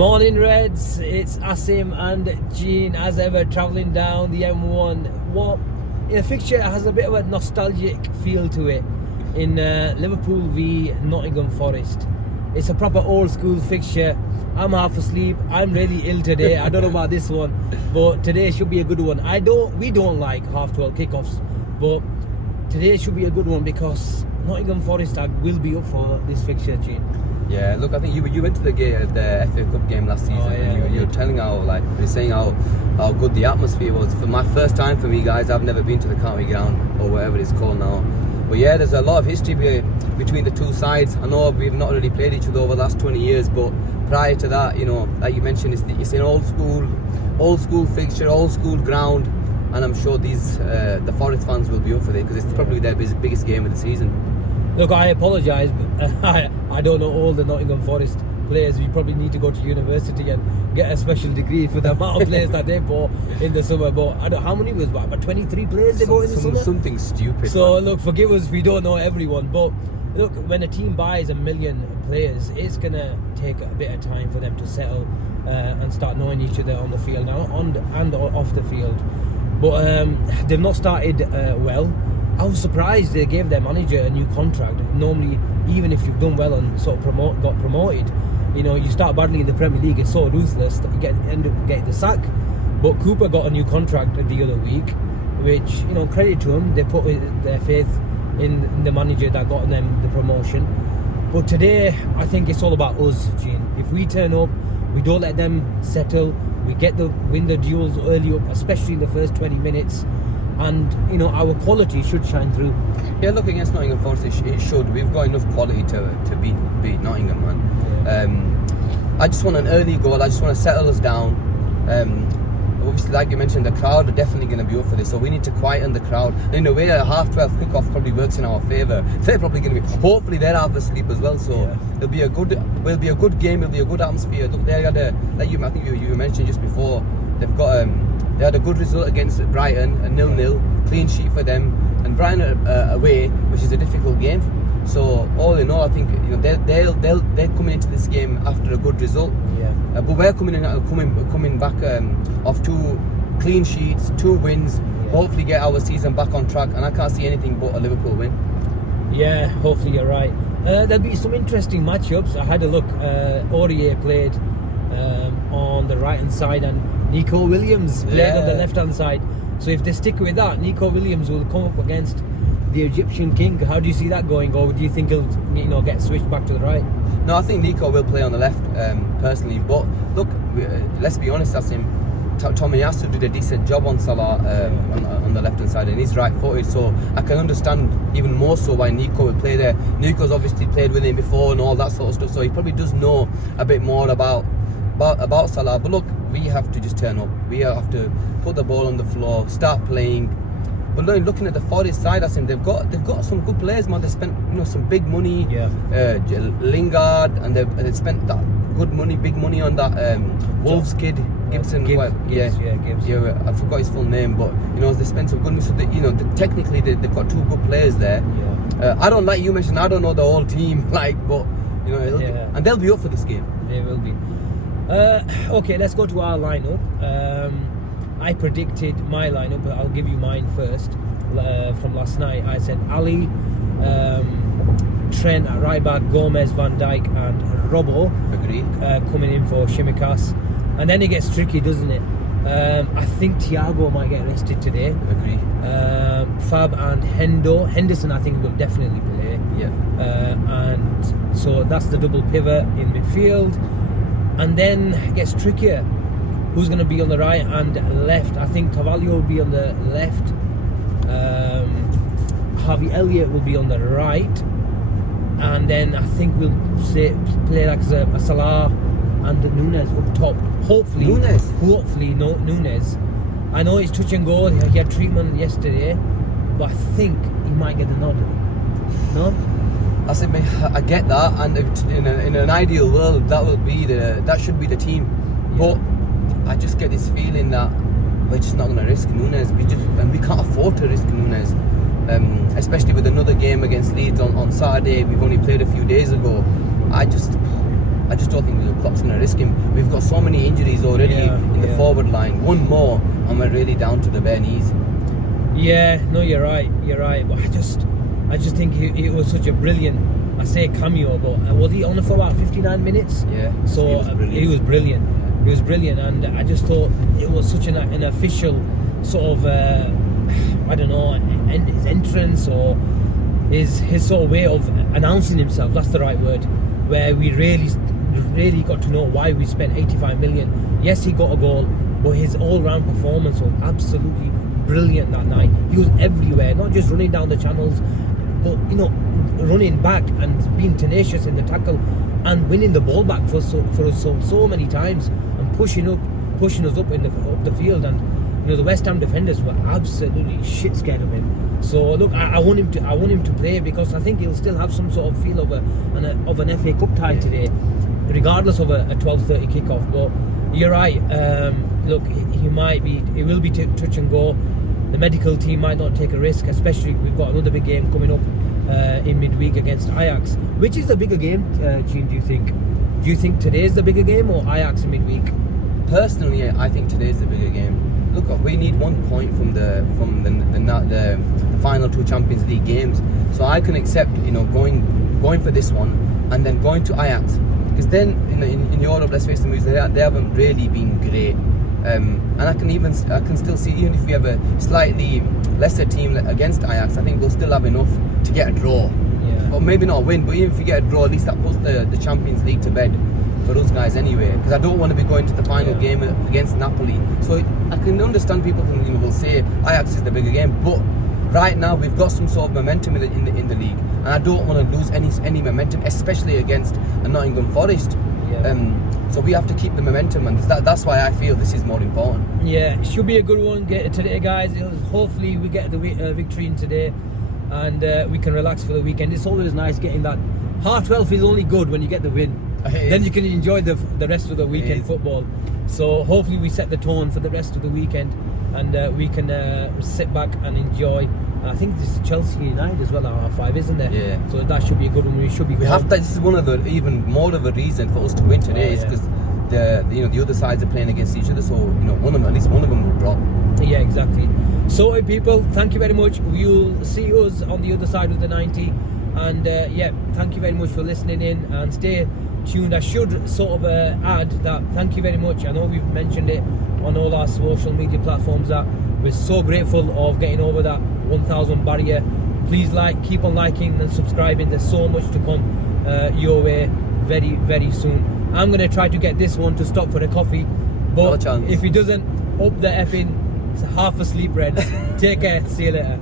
Morning Reds, it's Asim and Jean as ever travelling down the M1. What in a fixture has a bit of a nostalgic feel to it in Liverpool v Nottingham Forest. It's a proper old school fixture. I'm half asleep. I'm really ill today. I don't know about this one, but today should be a good one. We don't like half 12 kickoffs, but today should be a good one because Nottingham Forest will be up for this fixture, Jean. Yeah, look, I think you went to the FA Cup game last season. Oh, yeah, and you were telling you're saying how good the atmosphere was. For my first time for me, guys, I've never been to the county ground or whatever it's called now. But yeah, there's a lot of history between the two sides. I know we've not really played each other over the last 20 years, but prior to that, like you mentioned, it's an old school fixture, old school ground, and I'm sure the Forest fans will be up for it because it's probably their biggest game of the season. Look, I apologise, but I don't know all the Nottingham Forest players. We probably need to go to university and get a special degree for the amount of players that they bought in the summer. But I don't know how many was about 23 players they bought in the summer. Something stupid. So look, forgive us, we don't know everyone. But look, when a team buys 1 million players, it's gonna take a bit of time for them to settle and start knowing each other on the field and off the field. But they've not started well. I was surprised they gave their manager a new contract. Normally, even if you've done well and sort of got promoted, you start badly in the Premier League, it's so ruthless that you end up getting the sack. But Cooper got a new contract the other week, which, credit to him, they put their faith in the manager that got them the promotion. But today, I think it's all about us, Gene. If we turn up, we don't let them settle, we win the duels early up, especially in the first 20 minutes. And our quality should shine through. Yeah, look, against Nottingham Forest, it should. We've got enough quality to beat Nottingham, man. Yeah. I just want an early goal. I just want to settle us down. Obviously, like you mentioned, the crowd are definitely going to be up for this, so we need to quieten the crowd. And in a way, a half 12 kickoff probably works in our favour. They're probably going to be. Hopefully, they're half asleep as well. So yeah. It'll be a good game. It'll be a good atmosphere. Look, they had I think you mentioned just before. They've got They had a good result against Brighton, a 0-0, clean sheet for them, and Brighton away, which is a difficult game. So all in all, I think they're coming into this game after a good result. Yeah. But we're coming back off 2 clean sheets, 2 wins. Yeah. Hopefully, get our season back on track, and I can't see anything but a Liverpool win. Yeah, hopefully you're right. There'll be some interesting matchups. I had a look. Aurier played on the right hand side, and Neco Williams played on the left hand side. So if they stick with that, Neco Williams will come up against the Egyptian king. How do you see that going, or do you think he'll get switched back to the right? No, I think Neco will play on the left personally. But look, let's be honest, Asim, Tomiyasu did a decent job on Salah on the left hand side, and he's right footed. So I can understand even more so why Neco would play there. Neco's obviously played with him before and all that sort of stuff, so he probably does know a bit more about Salah. But look, we have to just turn up. We have to put the ball on the floor, start playing. But looking at the Forest side, I think they've got some good players, man. They spent some big money. Yeah. Lingard, and they spent that big money on that Wolves kid, Gibson. Gibbs. Yeah, I forgot his full name, but they spent some good money. So technically they've got 2 good players there. Yeah. I don't, like you mentioned, I don't know the whole team, but and they'll be up for this game. They will be. Okay, let's go to our lineup. I predicted my lineup, but I'll give you mine first. From last night, I said Ali, Trent at right back, Gomez, Van Dijk, and Robbo. Agreed. Coming in for Shimikas, and then it gets tricky, doesn't it? I think Thiago might get rested today. Agree. Fab and Henderson, I think, will definitely play. Yeah. And so that's the double pivot in midfield. And then it gets trickier. Who's going to be on the right and left? I think Carvalho will be on the left. Harvey Elliott will be on the right. And then I think we'll play like a Salah and Nunes up top. Hopefully, Nunes. I know he's touch and go. He had treatment yesterday, but I think he might get the nod. No? I get that, and in an ideal world, that should be the team. Yeah. But I just get this feeling that we're just not going to risk Nunes. We can't afford to risk Nunes, especially with another game against Leeds on Saturday. We've only played a few days ago. I just don't think Klopp's going to risk him. We've got so many injuries already in the forward line. One more, and we're really down to the bare knees. Yeah, no, you're right. But I just think it was such a brilliant, I say cameo, but was he on it for about 59 minutes? Yeah. So he was brilliant. He was brilliant, and I just thought it was such an official sort of, I don't know, his entrance or his sort of way of announcing himself. That's the right word. Where we really got to know why we spent 85 million. Yes, he got a goal, but his all-round performance was absolutely brilliant that night. He was everywhere, not just running down the channels, but running back and being tenacious in the tackle and winning the ball back for us so many times and pushing us up up the field. And the West Ham defenders were absolutely shit scared of him. So look, I want him to play, because I think he'll still have some sort of feel of an FA Cup tie today, regardless of a 12:30 kickoff. But you're right. Look, he will be touch and go. The medical team might not take a risk, especially we've got another big game coming up in midweek against Ajax. Which is the bigger game, Gene, do you think? Do you think today's the bigger game or Ajax in midweek? Personally, I think today's the bigger game. Look, we need 1 point from the final 2 Champions League games, so I can accept going for this one and then going to Ajax, because then in Europe, let's face the moves, they haven't really been great, and I can still see, even if we have a slightly lesser team against Ajax, I think we'll still have enough to get a draw, or maybe not a win, but even if we get a draw, at least that puts the Champions League to bed for those guys anyway, because I don't want to be going to the final game against Napoli. So I can understand people will say Ajax is the bigger game, but right now we've got some sort of momentum in the league, and I don't want to lose any momentum, especially against a Nottingham Forest. So we have to keep the momentum, and that's why I feel this is more important. Yeah, it should be a good one today, guys. Hopefully we get the victory in today, and we can relax for the weekend. It's always nice getting that. 12:30 is only good when you get the win. Then you can enjoy the rest of the weekend football. So hopefully we set the tone for the rest of the weekend, and we can sit back and enjoy. I think this is Chelsea United as well at half-5, isn't there? Yeah. So that should be a good one. We should be. This is one of the even more of a reason for us to win today, is because the other sides are playing against each other. So at least one of them will drop. Yeah, exactly. So people, thank you very much. You'll see us on the other side of the 90, and thank you very much for listening in, and stay tuned. I should sort of add that thank you very much. I know we've mentioned it on all our social media platforms that we're so grateful of getting over that 1,000 barrier. Please keep on liking and subscribing. There's so much to come your way very, very soon. I'm going to try to get this one to stop for a coffee, but no chance. If he doesn't, up the effing half asleep, Reds. Take care. See you later.